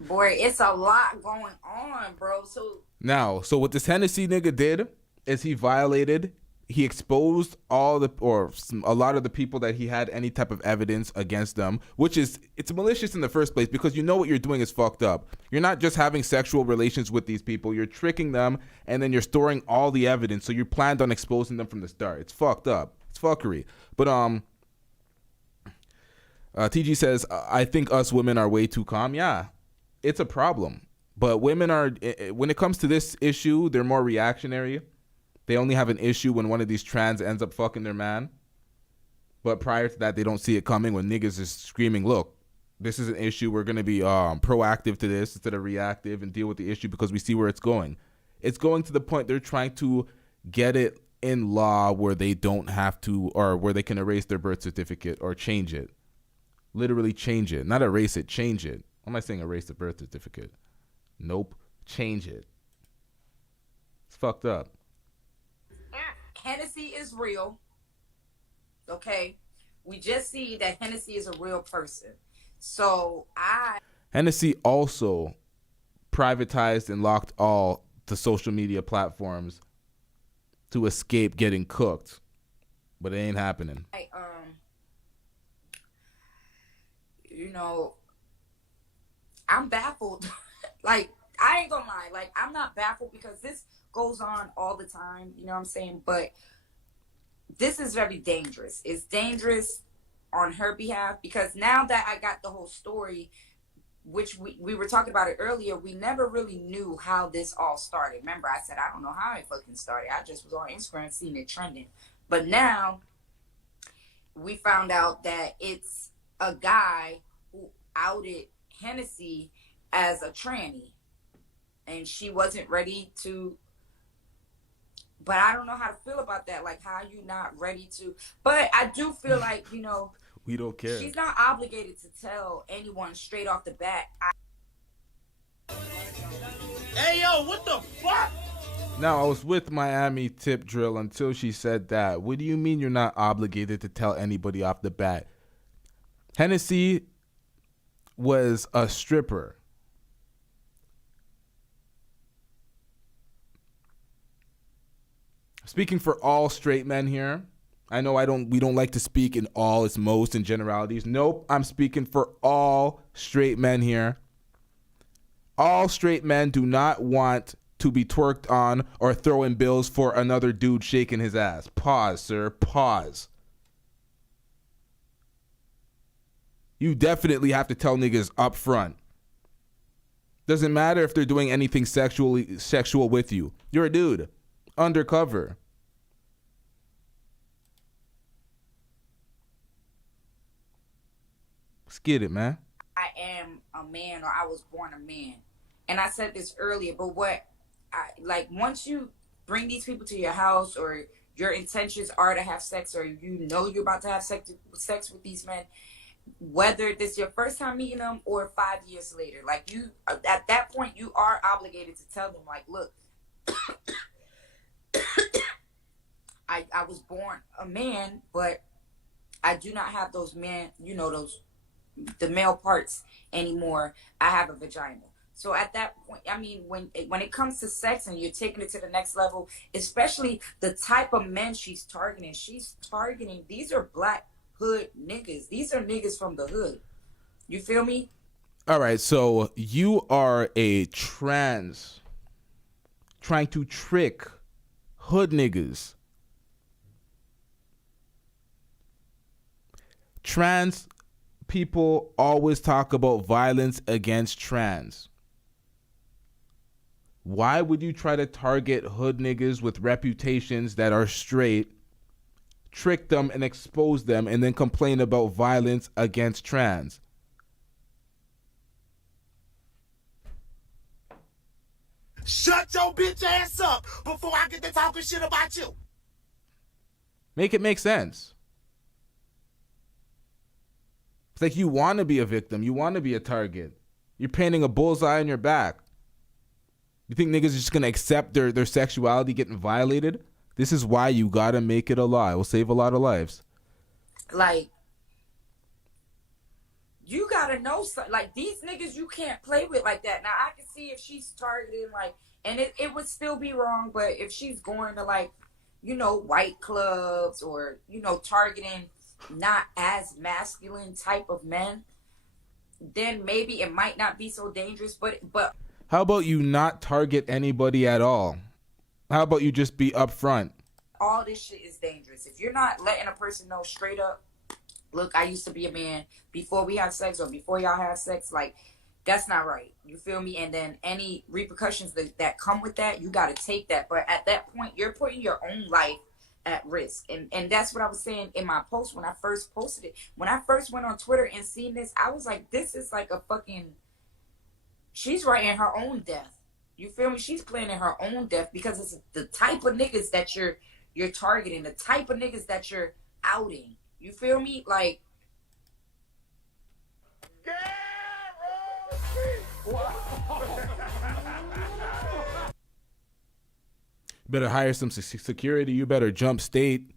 Boy, it's a lot going on, bro. So what this Hennessy nigga did is he exposed a lot of the people that he had any type of evidence against them, which is, it's malicious in the first place because you know what you're doing is fucked up. You're not just having sexual relations with these people, you're tricking them and then you're storing all the evidence. So you planned on exposing them from the start. It's fucked up. It's fuckery. But TG says, I think us women are way too calm. Yeah, it's a problem. But women are, when it comes to this issue, they're more reactionary. They only have an issue when one of these trans ends up fucking their man. But prior to that, they don't see it coming when niggas is screaming, look, this is an issue. We're going to be proactive to this instead of reactive and deal with the issue because we see where it's going. It's going to the point they're trying to get it in law where they don't have to, or where they can erase their birth certificate or change it. Literally change it. Not erase it, change it. Why am I saying erase the birth certificate? Nope. Change it. It's fucked up. Hennessy is real. Okay? We just see that Hennessy is a real person. So Hennessy also privatized and locked all the social media platforms to escape getting cooked. But it ain't happening. I'm baffled. Like, I ain't gonna lie. Like, I'm not baffled because this goes on all the time. You know what I'm saying? But this is very dangerous. It's dangerous on her behalf because now that I got the whole story, which we were talking about it earlier, we never really knew how this all started. Remember, I said, I don't know how it fucking started. I just was on Instagram seeing it trending. But now we found out that it's a guy who outed Hennessy as a tranny. And she wasn't ready to. But I don't know how to feel about that. Like, how you not ready to. But I do feel like, we don't care. She's not obligated to tell anyone straight off the bat. Hey, yo, what the fuck? Now, I was with Miami Tip Drill until she said that. What do you mean you're not obligated to tell anybody off the bat? Hennessy was a stripper. Speaking for all straight men here. I know we don't like to speak in all, it's most, in generalities. Nope, I'm speaking for all straight men here. All straight men do not want to be twerked on or throwing bills for another dude shaking his ass. Pause, sir. Pause. You definitely have to tell niggas up front. Doesn't matter if they're doing anything sexual with you. You're a dude. Undercover. Let's get it, man. I am a man, or I was born a man. And I said this earlier, but once you bring these people to your house, or your intentions are to have sex, or you know you're about to have sex with these men, whether this is your first time meeting them or 5 years later, like, you, at that point, you are obligated to tell them, like, look, I was born a man, but I do not have those men, the male parts anymore. I have a vagina. So at that point, I mean, when it comes to sex and you're taking it to the next level, especially the type of men she's targeting, these are black hood niggas. These are niggas from the hood. You feel me? All right, so you are a trans trying to trick hood niggas. Trans people always talk about violence against trans. Why would you try to target hood niggas with reputations that are straight, trick them and expose them, and then complain about violence against trans? Shut your bitch ass up before I get to talking shit about you. Make it make sense. It's like you want to be a victim. You want to be a target. You're painting a bullseye on your back. You think niggas are just going to accept their sexuality getting violated? This is why you got to make it a law. It will save a lot of lives. Like, you got to know, like, these niggas you can't play with like that. Now, I can see if she's targeting, like, and it would still be wrong, but if she's going to, like, white clubs, or, targeting not as masculine type of men, then maybe it might not be so dangerous. But how about you not target anybody at all? How about you just be upfront? all this shit is dangerous. If you're not letting a person know straight up, look, I used to be a man before we had sex, or before y'all have sex, like, that's not right. You feel me? And then any repercussions that come with that, you got to take that. But at that point, you're putting your own life at risk. And that's what I was saying in my post when I first posted it. When I first went on Twitter and seen this, I was like, this is like a fucking, she's writing her own death. You feel me? She's planning her own death, because it's the type of niggas that you're targeting, the type of niggas that you're outing. You feel me? Like, better hire some security. You better jump state.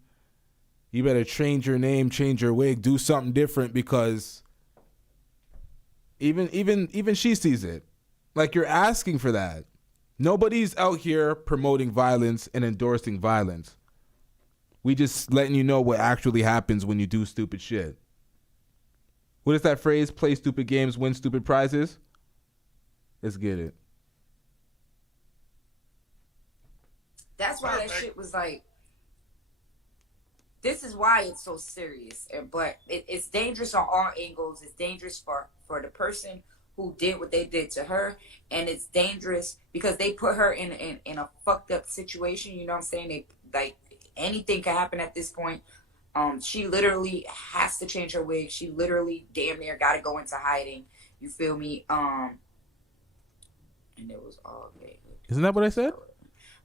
You better change your name, change your wig, do something different, because even she sees it. Like, you're asking for that. Nobody's out here promoting violence and endorsing violence. We just letting you know what actually happens when you do stupid shit. What is that phrase? Play stupid games, win stupid prizes? Let's get it. that's why that shit was like, this is why it's so serious. But it's dangerous on all angles. It's dangerous for the person who did what they did to her, and it's dangerous because they put her in a fucked up situation. You know what I'm saying? They, like, anything can happen at this point. She literally has to change her wig. She literally damn near got to go into hiding. You feel me? And it was all day. Isn't that what I said?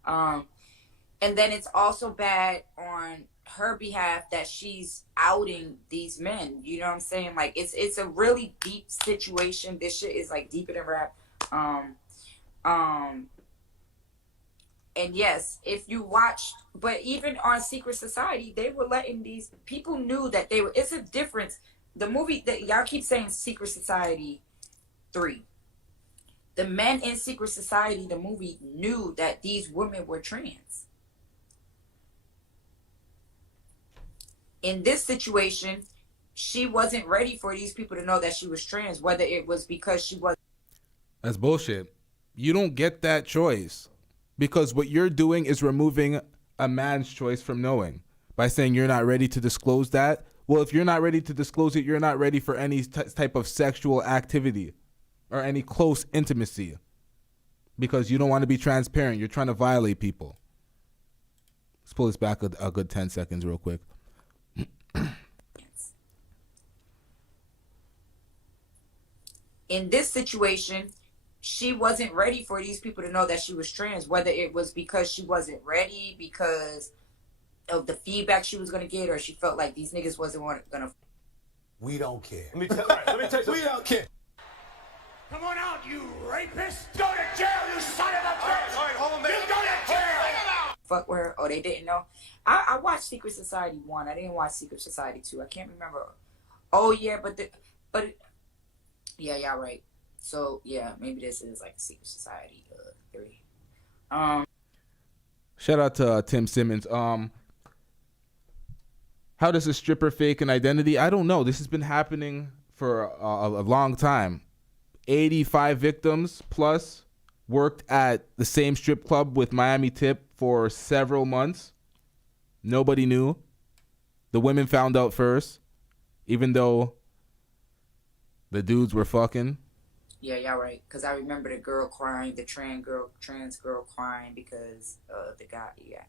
And then it's also bad on her behalf that she's outing these men. You know what I'm saying? Like, it's a really deep situation. This shit is like deeper than rap. And yes, if you watch, but even on Secret Society, they were letting these people knew that they were, it's a difference. The movie that y'all keep saying Secret Society 3. The men in Secret Society, the movie, knew that these women were trans. In this situation, she wasn't ready for these people to know that she was trans, whether it was because she was. That's bullshit. You don't get that choice, because what you're doing is removing a man's choice from knowing by saying you're not ready to disclose that. Well, if you're not ready to disclose it, you're not ready for any type of sexual activity or any close intimacy, because you don't want to be transparent. You're trying to violate people. Let's pull this back a good 10 seconds real quick. in this situation, she wasn't ready for these people to know that she was trans, whether it was because she wasn't ready, because of the feedback she was going to get, or she felt like these niggas wasn't going to. We don't care. Let me tell you. We don't care. Come on out, you rapist! Go to jail, you son of a bitch! All right, hold on, man. You go to jail! Fuck with her, or they didn't know. I watched Secret Society 1. I didn't watch Secret Society 2. I can't remember. Oh yeah, yeah, y'all right. So yeah, maybe this is like Secret Society 3. Shout out to Tim Simmons. How does a stripper fake an identity? I don't know. This has been happening for a long time. 85 victims plus worked at the same strip club with Miami Tip for several months. Nobody knew. The women found out first, even though the dudes were fucking. Yeah, y'all right. Because I remember the girl crying, the trans girl crying because the guy. Yeah.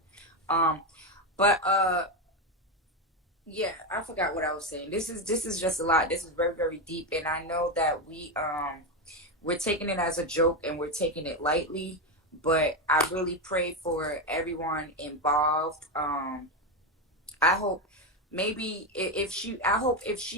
Yeah, I forgot what I was saying. This is just a lot. This is very, very deep, and I know that we're taking it as a joke and we're taking it lightly, but I really pray for everyone involved. I hope maybe if she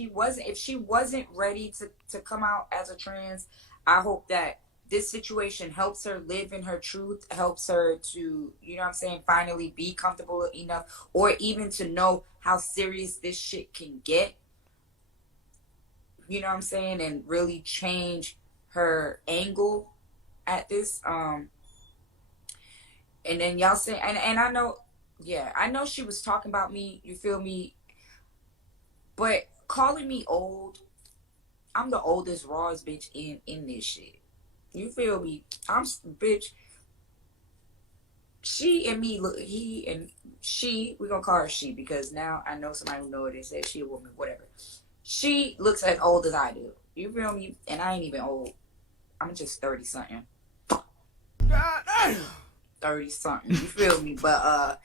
wasn't ready to come out as a trans, I hope that this situation helps her live in her truth, helps her to, you know what I'm saying, finally be comfortable enough, or even to know how serious this shit can get, you know what I'm saying, and really change her angle at this. And then y'all say, and I know, yeah, I know she was talking about me, you feel me, but calling me old, I'm the oldest rawest bitch in this shit. You feel me? Bitch. She and me look. He and she. We're gonna call her she because now I know somebody who know it. They said she a woman. Whatever. She looks as old as I do. You feel me? And I ain't even old. I'm just 30 something. 30 something. You feel me? But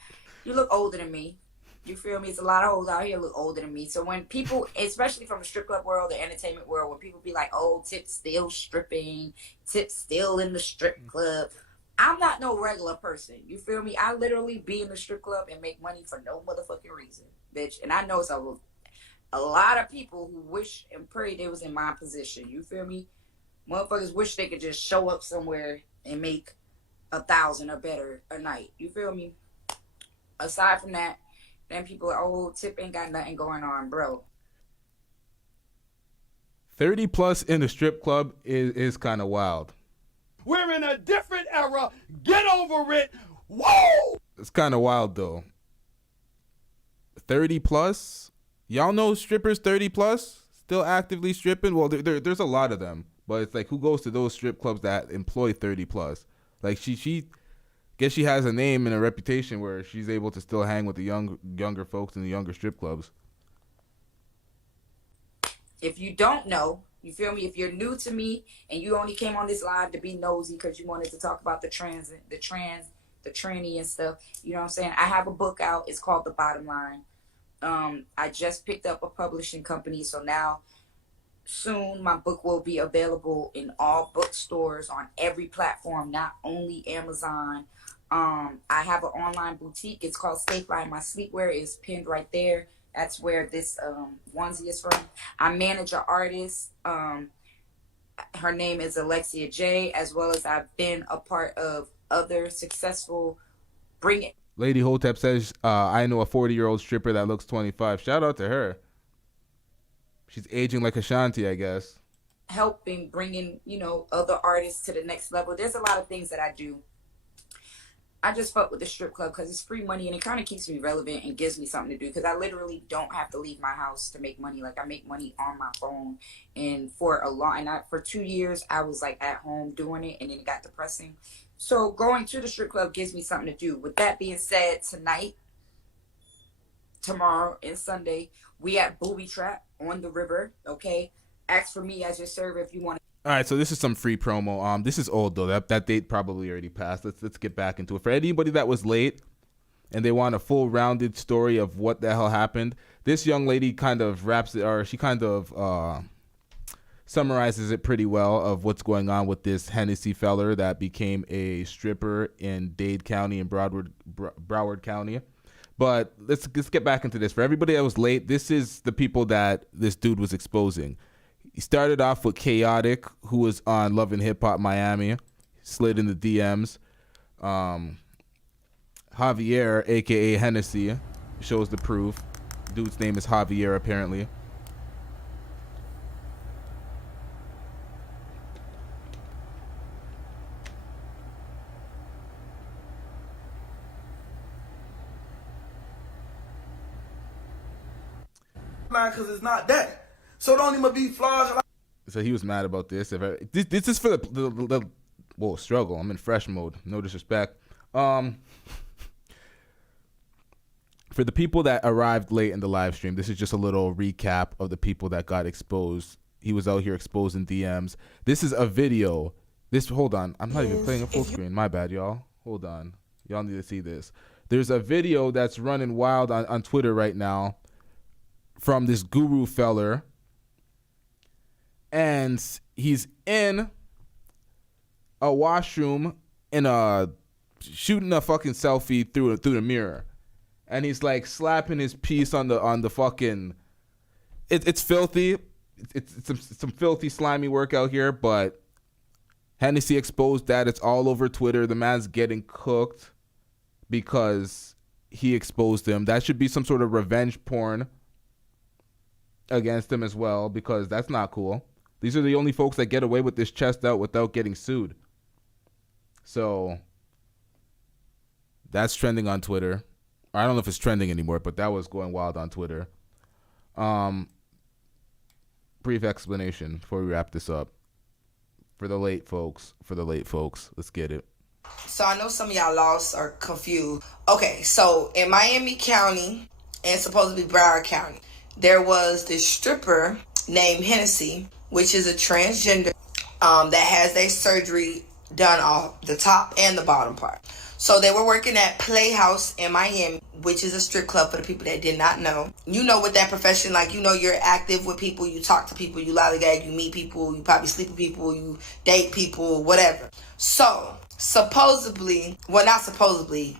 you look older than me. You feel me? It's a lot of hoes out here look older than me. So when people, especially from the strip club world, the entertainment world, when people be like, oh, Tip's still stripping, Tip's still in the strip club. I'm not no regular person. You feel me? I literally be in the strip club and make money for no motherfucking reason, bitch. And I know it's a lot of people who wish and pray they was in my position. You feel me? Motherfuckers wish they could just show up somewhere and make 1,000 or better a night. You feel me? Aside from that, then people are, oh, Tip ain't got nothing going on, bro. 30 plus in a strip club is kind of wild. We're in a different era. Get over it. Whoa! It's kind of wild, though. 30 plus? Y'all know strippers 30 plus? Still actively stripping? Well, there's a lot of them. But it's like, who goes to those strip clubs that employ 30 plus? Like, she guess she has a name and a reputation where she's able to still hang with the younger folks in the younger strip clubs. If you don't know, you feel me? If you're new to me and you only came on this live to be nosy because you wanted to talk about the tranny and stuff, you know what I'm saying? I have a book out. It's called The Bottom Line. I just picked up a publishing company, so now soon my book will be available in all bookstores on every platform, not only Amazon. I have an online boutique. It's called Stay Fly. My sleepwear is pinned right there. That's where this onesie is from. I manage an artist. Her name is Alexia J, as well as I've been a part of other successful Lady Hotep says, I know a 40-year-old stripper that looks 25. Shout out to her. She's aging like Ashanti, I guess. Helping bringing, other artists to the next level. There's a lot of things that I do. I just fuck with the strip club because it's free money and it kind of keeps me relevant and gives me something to do because I literally don't have to leave my house to make money. Like, I make money on my phone, and for 2 years I was like at home doing it, and then it got depressing. So going to the strip club gives me something to do. With that being said, tonight, tomorrow, and Sunday, we at Booby Trap on the river. Okay, ask for me as your server if you want to. All right, so this is some free promo. This is old though. That date probably already passed. Let's get back into it. For anybody that was late and they want a full rounded story of what the hell happened, this young lady kind of wraps it, or she kind of summarizes it pretty well of what's going on with this Hennessy feller that became a stripper in Dade County and Broward County. But let's get back into this. For everybody that was late, this is the people that this dude was exposing. He started off with Khaotic, who was on Love and Hip Hop Miami, slid in the DMs. Javier, a.k.a. Hennessy, shows the proof. Dude's name is Javier, apparently. Because it's not that. So don't even be flawed. So he was mad about this. This is for the whoa, struggle. I'm in fresh mode. No disrespect. For the people that arrived late in the live stream, this is just a little recap of the people that got exposed. He was out here exposing DMs. This is a video. Hold on. I'm not even playing a full screen. My bad, y'all. Hold on. Y'all need to see this. There's a video that's running wild on Twitter right now from this guru feller. And he's in a washroom shooting a fucking selfie through the mirror. And he's like slapping his piece on the fucking. It's filthy. It's some filthy, slimy work out here. But Hennessy exposed that. It's all over Twitter. The man's getting cooked because he exposed him. That should be some sort of revenge porn against him as well, because that's not cool. These are the only folks that get away with this chest out without getting sued. So that's trending on Twitter. I don't know if it's trending anymore, but that was going wild on Twitter. Brief explanation before we wrap this up. For the late folks, let's get it. So I know some of y'all lost or confused. Okay, so in Miami County and supposedly Broward County, there was this stripper named Hennessy, which is a transgender that has their surgery done off the top and the bottom part. So they were working at Playhouse in Miami, which is a strip club for the people that did not know. You know, with that profession, like, you know, you're active with people, you talk to people, you lollygag, you meet people, you probably sleep with people, you date people, whatever. So supposedly, well, not supposedly,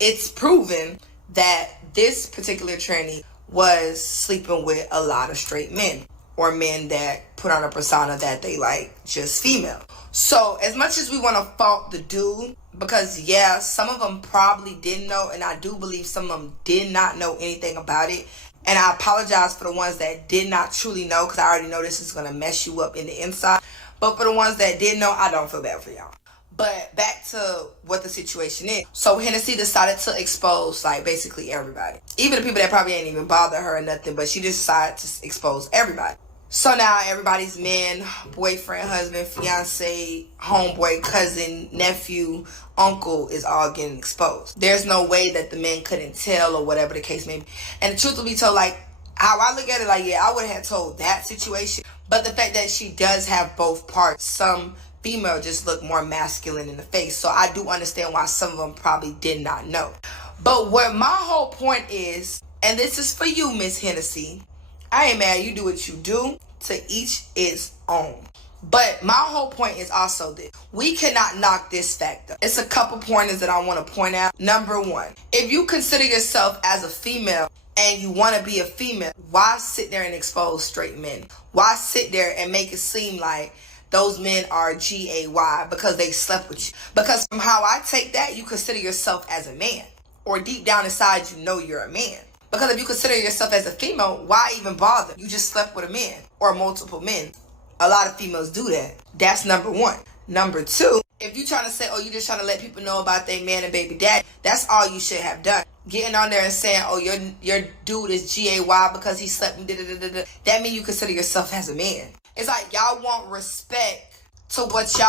it's proven that this particular tranny was sleeping with a lot of straight men, or men that put on a persona that they like just female. So as much as we want to fault the dude, because yeah, some of them probably didn't know, and I do believe some of them did not know anything about it, and I apologize for the ones that did not truly know, because I already know this is going to mess you up in the inside. But for the ones that did know, I don't feel bad for y'all. But back to what the situation is. So Hennessy decided to expose, like, basically everybody. Even the people that probably ain't even bother her or nothing, but she just decided to expose everybody. So now everybody's man, boyfriend, husband, fiance, homeboy, cousin, nephew, uncle is all getting exposed. There's no way that the men couldn't tell, or whatever the case may be. And the truth will be told, like, how I look at it, like, yeah, I would have told that situation. But the fact that she does have both parts, some female just look more masculine in the face. So I do understand why some of them probably did not know. But what my whole point is, and this is for you, Miss Hennessy, I ain't mad, you do what you do, to each its own. But my whole point is also this: we cannot knock this fact up. It's a couple pointers that I want to point out. Number one, if you consider yourself as a female and you want to be a female, why sit there and expose straight men? Why sit there and make it seem like those men are G-A-Y because they slept with you? Because from how I take that, you consider yourself as a man, or deep down inside you know you're a man. Because if you consider yourself as a female, why even bother? You just slept with a man or multiple men. A lot of females do that. That's number one. Number two, if you're trying to say, oh, you're just trying to let people know about their man and baby daddy, that's all you should have done. Getting on there and saying, oh, your dude is G-A-Y because he slept with da-da-da-da-da. That means you consider yourself as a man. It's like y'all want respect to what y'all.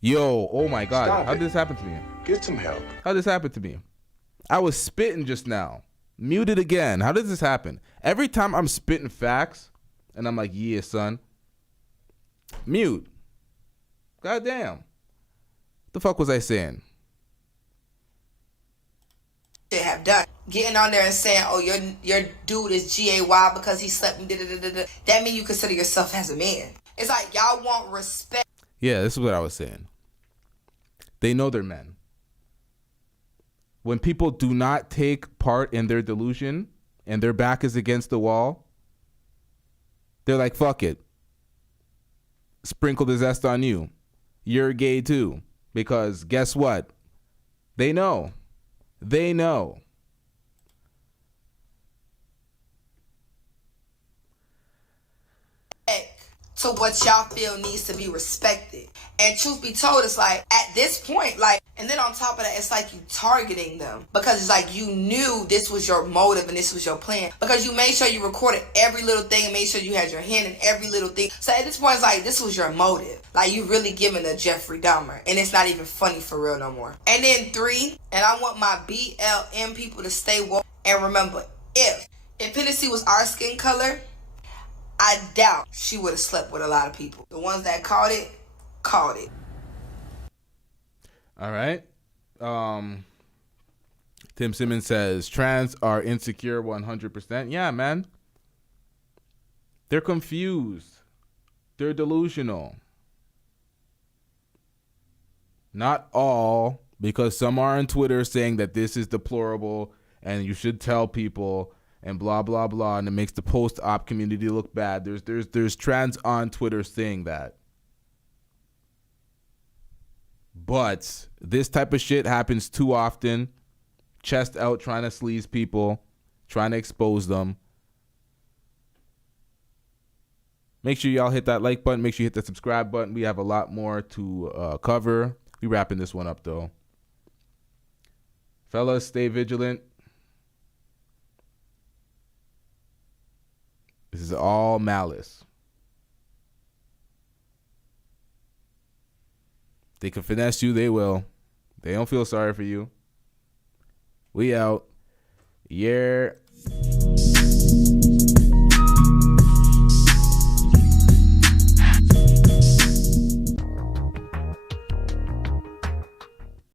Yo, oh my God. Stop How it. did this happen to me? Get some help. How did this happen to me? I was spitting just now. Muted again. How did this happen? Every time I'm spitting facts and I'm like, yeah, son. Mute. Goddamn. What the fuck was I saying? Have done getting on there and saying, oh, your dude is gay because he slept with that means you consider yourself as a man. It's like y'all want respect. Yeah, this is what I was saying. They know they're men. When people do not take part in their delusion and their back is against the wall, they're like, fuck it. Sprinkle the zest on you. You're gay too. Because guess what? They know. They know. To what y'all feel needs to be respected. And truth be told, it's like at this point, like, and then on top of that, it's like you targeting them because it's like you knew this was your motive and this was your plan because you made sure you recorded every little thing and made sure you had your hand in every little thing. So at this point, it's like this was your motive. Like you really giving a Jeffrey Dahmer, and it's not even funny for real no more. And then 3, and I want my BLM people to stay woke and remember, if Hennessy was our skin color, I doubt she would have slept with a lot of people. The ones that caught it. All right. Tim Simmons says, trans are insecure 100%. Yeah, man. They're confused. They're delusional. Not all, because some are on Twitter saying that this is deplorable and you should tell people and blah, blah, blah, and it makes the post-op community look bad. There's trans on Twitter saying that. But this type of shit happens too often. Chest out, trying to sleaze people, trying to expose them. Make sure y'all hit that like button. Make sure you hit the subscribe button. We have a lot more to cover. We wrapping this one up, though. Fellas, stay vigilant. This is all malice. They can finesse you, they will. They don't feel sorry for you. We out. Yeah.